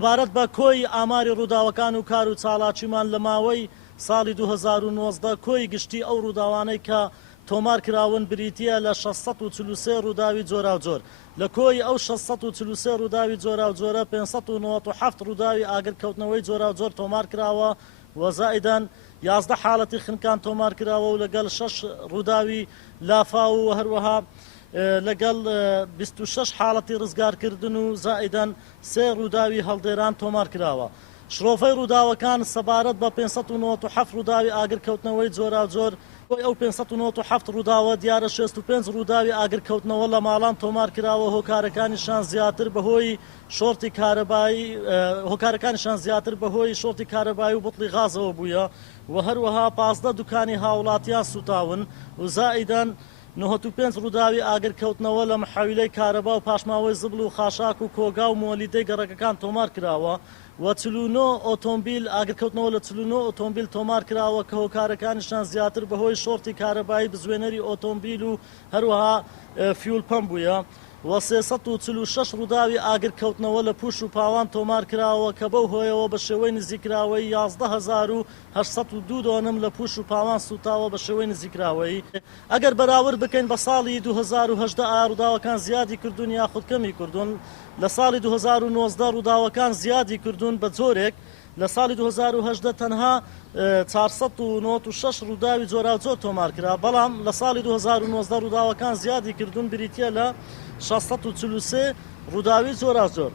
عبارەت بە کۆی ئاماری ڕووداوەکان و کار و چالاکیمان لە ماوەی ساڵی 2019 کۆی گشتی ئەو ڕووداوانەی کە تۆمار کراون بریتە لە 643 ڕووداوی جۆرا و جۆر. لە کۆی ئەو 643 ڕووداوی جۆرا و جۆرە 597 ڕووداوی ئاگرکەوتنەوەی جۆرا و جۆر تۆمار کراوە و زائیدەن 11 حاڵەتی خنکان تۆمار کراوە و لەگەڵ 6 ڕووداوی لافا و هەروەها لەگەڵ 26 حاڵەتی ڕزگارکردن و زائیدەن 3 ڕووداوی هەڵدێران تۆمار کراوە. شرۆفەی ڕووداوەکان سەبارەت بە 597 ڕووداوی ئاگرکەوتنەوەی جۆرا و جۆر ئەو 597 ڕووداوە دیارە 65 ڕووداوی ئاگرکەوتنەوە لە ماڵان تۆمار کراوە هۆکارەکانیشان زیاتر بەهۆی شۆرتی کارەبایی هۆکارەکانیشان زیاتر بەهۆی شۆرتی کارەبایی و بوتڵی غازەوە بووە و هەروەها 15 دوکانی هاوڵاتیان سوتاون و زائیدەن 95 ڕووداوی ئاگرکەوتنەوە لە محاویلەی کارەبا و پاشماوەی زبل و خاشاک و کۆگا و مۆلیدەی گەڕەکەکان تۆمار کراوە و 49 ئۆتۆمبیل ئاگرکەوتنەوە لە 49 ئۆتۆمبیل تۆمار کراوە کە هۆکارەکانیشان زیاتر بەهۆی شۆرتی کارەبایی بزوێنەری ئۆتۆمبیل و هەروەها فیول پەمپ بووە و 346 ڕووداوی ئاگرکەوتنەوە لە پوش و پاوان تۆمار کراوە کە بەو هۆیەوە بە شێوەی نزیکراوەی 11802 دۆنم لە پوش و پاوان سوتاوە بە شێوەی نزیکراوەی. ئەگەر بەراورد بکەین بە ساڵی 2010 ڕووداوەکان زیادی کردوون یاخود کەمی کردوون، لە ساڵی 2019 ڕووداوەکان زیادی کردوون بە جۆرێک. لە ساڵی 2010 تەنها 496 ڕووداوی جۆرا و جۆر تۆمار کرا، بەڵام لە ساڵی 2019 ڕووداوەکان زیادی کردوون بریتە لە 643 ڕووداوی جۆرا و جۆر.